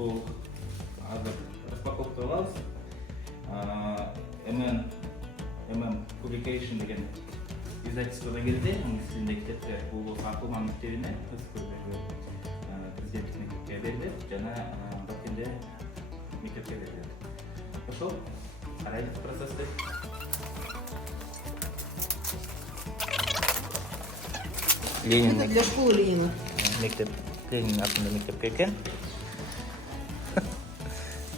бул азыр распаковка кылабыз. Publication деген издательстводон келди. Англис тилинде китептер бул Акылман мектебине, Кызылкөздөгү президенттик мектепке берилет жана Баткенде мектепке берилет. Ошол карайлык процессти. Это для школы Ленина. Мектеп Ленин атында мектепке экен.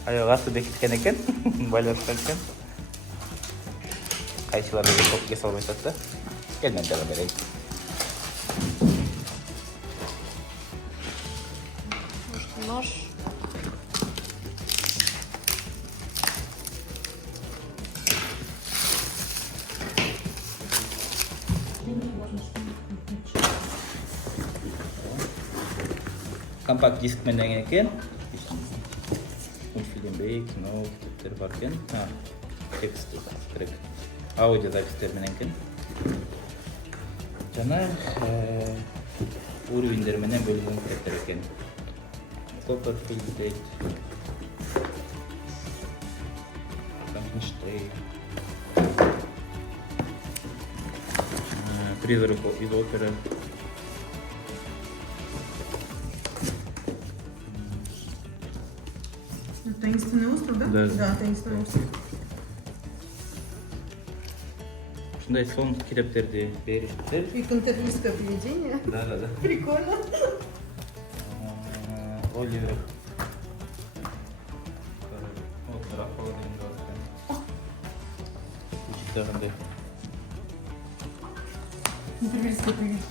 Аяк асты бекиткен экен, байлашкан экен. Кайсылар эсеп албай атат да. Кел мен жага берейин. Нож. Компакт диск менен экен. Мультфильм, кино, китептер бар экен. Текст керек. Аудио запистер менен экен. Жана уровеньдер менен бөлүнгөн китептер экен. Copperfield, Frankenstein, Призрак из оперы. Таинственный остров, да? Да. Да, таинственный остров. Ушундай сон китептерди беришиптир. И кантерберийское привидение. Да. Прикольно. Оливер. Вот Дракула деген бар экен. Учитагандай. Кантерберийское привидение.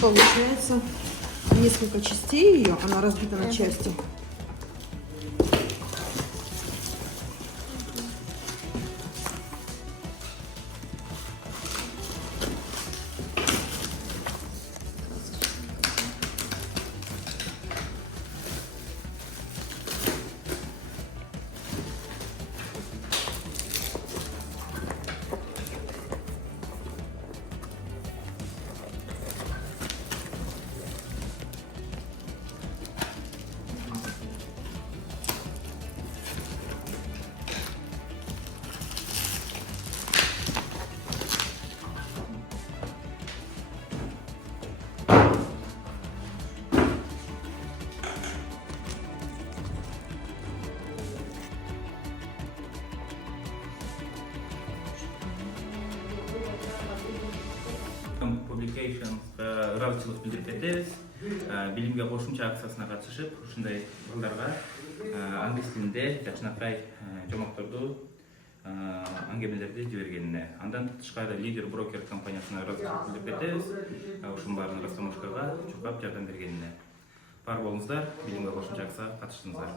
Получается несколько частей ее, она разбита на части. Publications ыраазычылык билдирип кетебиз. Билимге кошумча акциясына катышып, ушундай балдарга англис тилинде жакшынакай жомокторду, аңгемелерди жибергенине. Андан тышкары Лидер брокер компаниясына ыраазычылык билдирип кетебиз. Ушунун баарын Ростомушкага чуркап жардам бергенине. Бар болуңуздар, билимге кошумча акцияга катыштыңыздар.